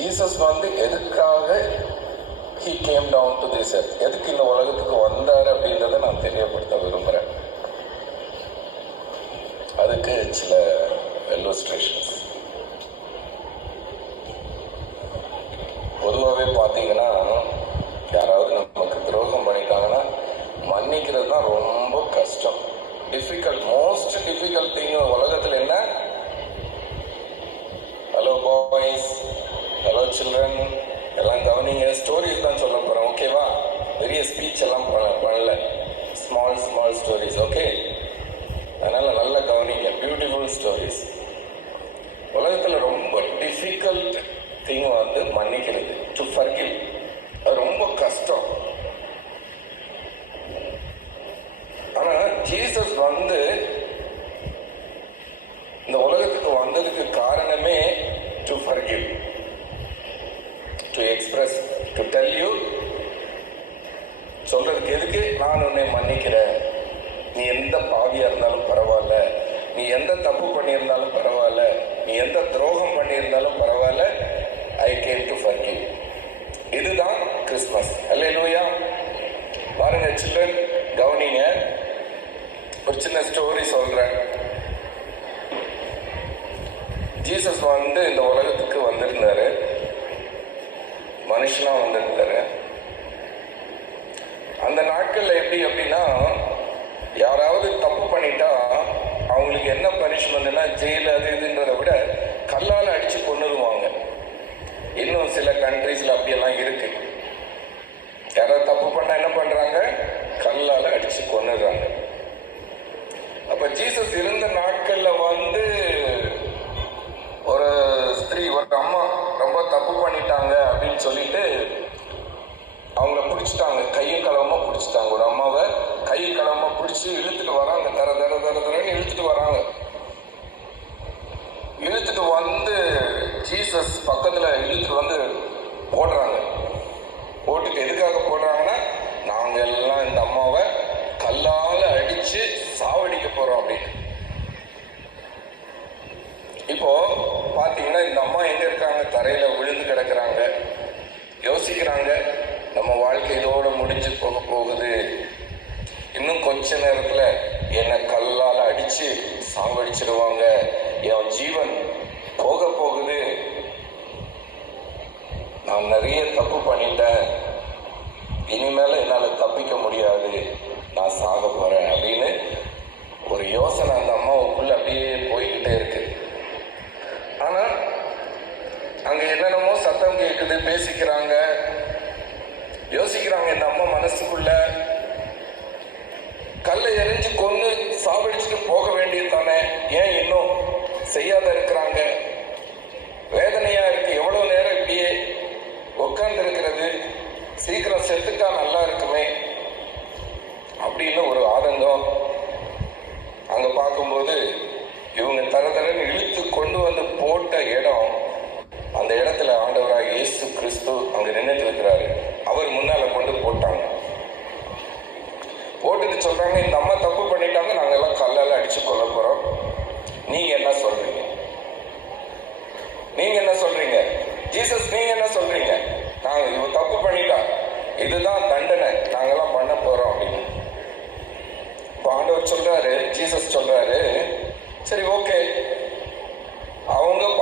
Jesus வந்து எதுக்காக he came down to this எதுக்கு இந்த உலகத்துக்கு வந்தார் அப்படின்றத நான் தெரியப்படுத்த விரும்புகிறேன் அதுக்கு சில எல்லோஸ்ட்ரேஷன்ஸ் பொதுவாகவே பார்த்தீங்கன்னா யாராவது நமக்கு துரோகம் பண்ணிட்டாங்கன்னா மன்னிக்கிறது தான் ரொம்ப கஷ்டம். டிஃபிகல்ட் மோஸ்ட் டிஃபிகல்ட் திங் உலகத்தில் என்ன? ஹலோ பாய்ஸ் ஹலோ சில்ட்ரன் எல்லாம் கவனிங்க. ஸ்டோரிஸ் தான் சொல்ல போகிறேன் ஓகேவா பெரிய ஸ்பீச் எல்லாம் பண்ணல. ஸ்மால் ஸ்மால் ஸ்டோரிஸ் ஓகே அதனால் நல்லா கவனிங்க. பியூட்டிஃபுல் ஸ்டோரிஸ் உலகத்தில் ரொம்ப டிஃபிகல்ட் திங் வந்து மன்னிக்கிறது. To forgive to express to tell you சொல்றதுக்கு எதுக்கு? நான் உன்னை மன்னிக்கிறேன். நீ எந்த பாவியா இருந்தாலும் பரவாயில்ல. நீ எந்த தப்பு பண்ணியிருந்தாலும் பரவாயில்ல. நீ எந்த துரோகம் பண்ணியிருந்தாலும் பரவாயில்ல. ஐ கேம் டு ஃபர்கிவ் இதுதான் கிறிஸ்மஸ் அல்லேலூயா பாருங்க சில்ட்ரன் கவனிங்க. ஒரு சின்ன ஸ்டோரி சொல்றேன். ஜீசஸ் வந்து இந்த உலகத்துக்கு வந்திருந்தாரு. மனுஷனா வந்திருந்தாரு அந்த நாட்கள்ல எப்படி அப்படின்னா யாராவது தப்பு பண்ணிட்டா அவங்களுக்கு என்ன பனிஷ்மெண்ட்னா ஜெயில் அது இதுன்றதை விட கல்லால் அடிச்சு கொண்டுருவாங்க இன்னும் சில கண்ட்ரீஸ்ல அப்படியெல்லாம் இருக்கு. யாராவது தப்பு பண்ணா என்ன பண்றாங்க? கல்லால் அடிச்சு கொண்டுடுறாங்க அப்ப ஜீசஸ் இருந்த நாட்கள்ல வந்து ஒரு ஸ்திரீ ஒரு அம்மா தப்பு பண்ணிட்டாங்க அப்படின்னு சொல்லிட்டு அவங்கள பிடிச்சிட்டாங்க. கையும் கலவமாக பிடிச்சிட்டாங்க ஒரு அம்மாவை. நீங்க என்ன சொல்றீங்க? ஜீசஸ் நீங்க என்ன சொல்றீங்க? நாங்க இவ தப்பு பண்ணிட்டோம். இதுதான் தண்டனை. நாங்கெல்லாம் பண்ண போறோம் அப்படின்னு. பாண்டவர் சொல்றாரு ஜீசஸ் சொல்றாரு. சரி ஓகே அவங்க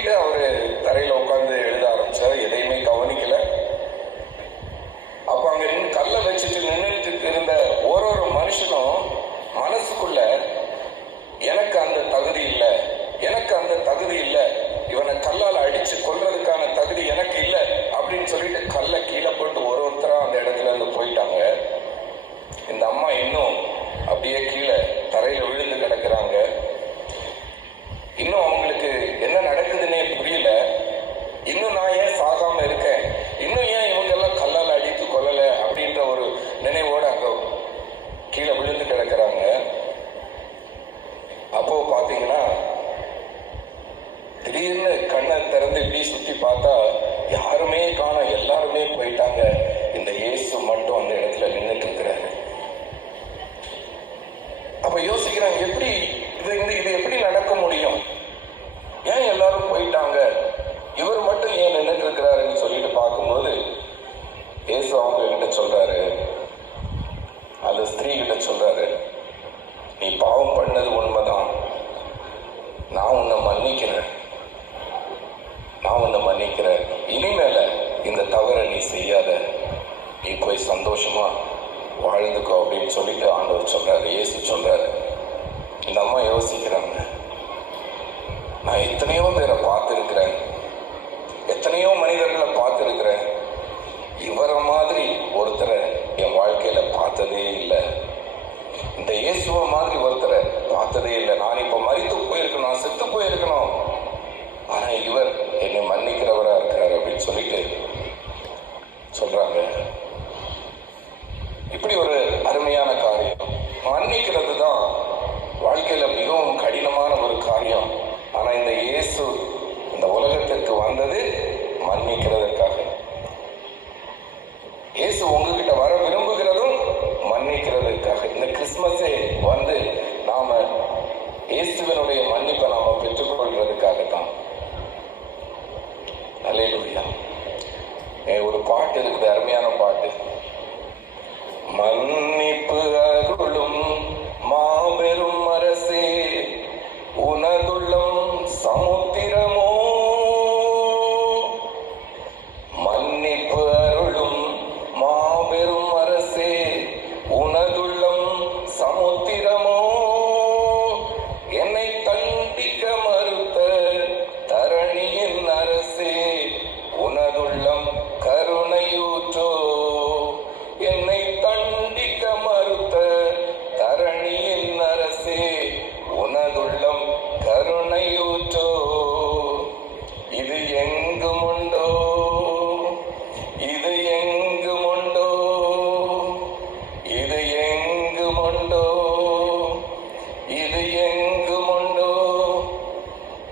Quilde, ahora estaré பார்த்ததே இல்லை. இந்த இயேசுவ மாதிரி ஒருத்தரை பார்த்ததே இல்லை. நான் இப்போ மறித்து போயிருக்கணும். செத்து போயிருக்கணும். ஆனா இவர் என்னை மன்னிக்கிறவரா இருக்கிறார் அப்படின்னு சொல்லிட்டு சொல்றாங்க. இப்படி ஒரு அருமையான காரியம். மன்னிக்கிறது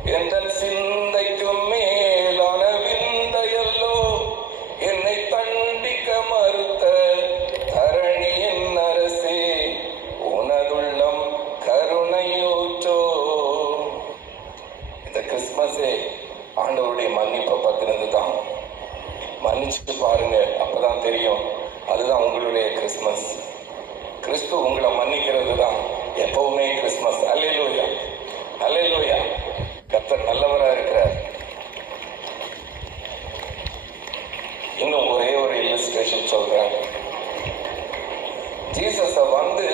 இரண்டல் சின் பேசி சொல்றேன். ஜீசஸ வந்து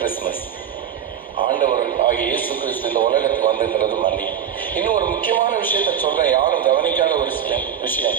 கிறிஸ்துமஸ். ஆண்டவர் ஆகிய இயேசு கிறிஸ்து இந்த உலகத்துக்கு வந்திருக்கிறது மன்னி இன்னும் ஒரு முக்கியமான விஷயத்த சொல்றேன் யாரும் கவனிக்காத ஒரு விஷயம்.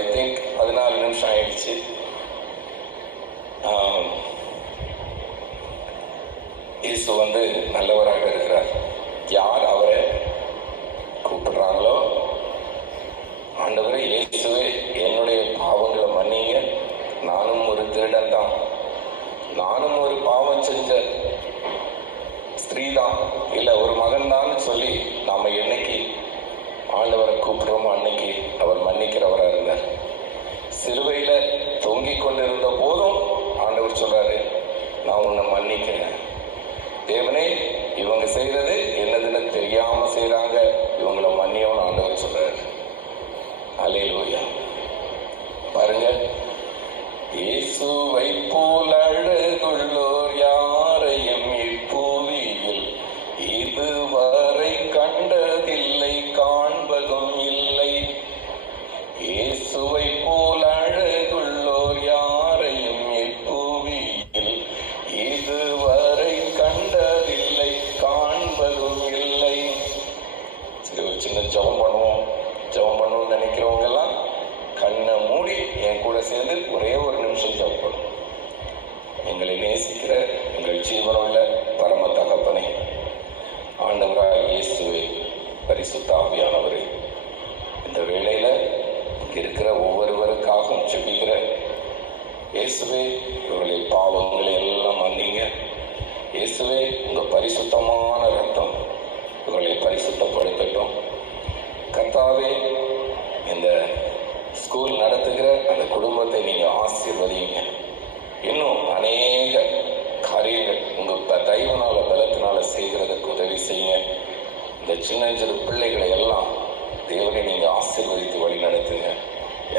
ஐ திங்க் பதினாலு நிமிஷம் ஆயிடுச்சு. இயேசு வந்து நல்லவராக இருக்கிறார். யார் அவரை கூப்பிடுறாங்களோ? ஆண்டவரை இயேசுவே என்னுடைய பாவங்களை மன்னிங்க. நானும் ஒரு திருடன் தான் நானும் ஒரு பாவம் செஞ்ச ஸ்திரீ தான் இல்லை ஒரு மகன் தான் சொல்லி நாம் என்னைக்கு ஆண்டவரை கூப்பிடுறோமோ அன்னைக்கு அவர் மன்னி இதுவரை கண்டதில்லை காண்பதும் இல்லை. சரி ஒரு சின்ன ஜபம் பண்ணுவோம். ஜபம் பண்ணணும்னு நினைக்கிறவங்க எல்லாம் கண்ணை மூடி என் கூட சேர்ந்து ஒரே ஒரு நிமிஷம் ஜபம் பண்ணுவோம். எங்களை நேசிக்கிற எங்கள் ஜீவனம் இல்லை பரம தகப்பனை ஆண்டவராக இயேசுவை பரிசுத்தாவியானவரே இந்த வேளையில இருக்கிற ஒவ்வொருவருக்காகவும் செபிக்கிற இயேசுவே இவர்களை பாவங்களை இயேசுவே உங்கள் பரிசுத்தமான ரத்தம் உங்களை பரிசுத்தப்படுத்தட்டும் கத்தாவே இந்த ஸ்கூல் நடத்துகிற அந்த குடும்பத்தை நீங்கள் ஆசீர்வதிங்க இன்னும் அநேக காரியங்கள் உங்கள் தயவுனால பலத்தினால செய்கிறதுக்கு உதவி செய்யுங்க. இந்த சின்ன சின்ன பிள்ளைகளை எல்லாம் தேவனை நீங்கள் ஆசீர்வதித்து வழி நடத்துங்க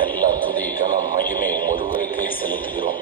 எல்லா துதி மகிமையும் மகிமை ஒருவருக்கே செலுத்துகிறோம்.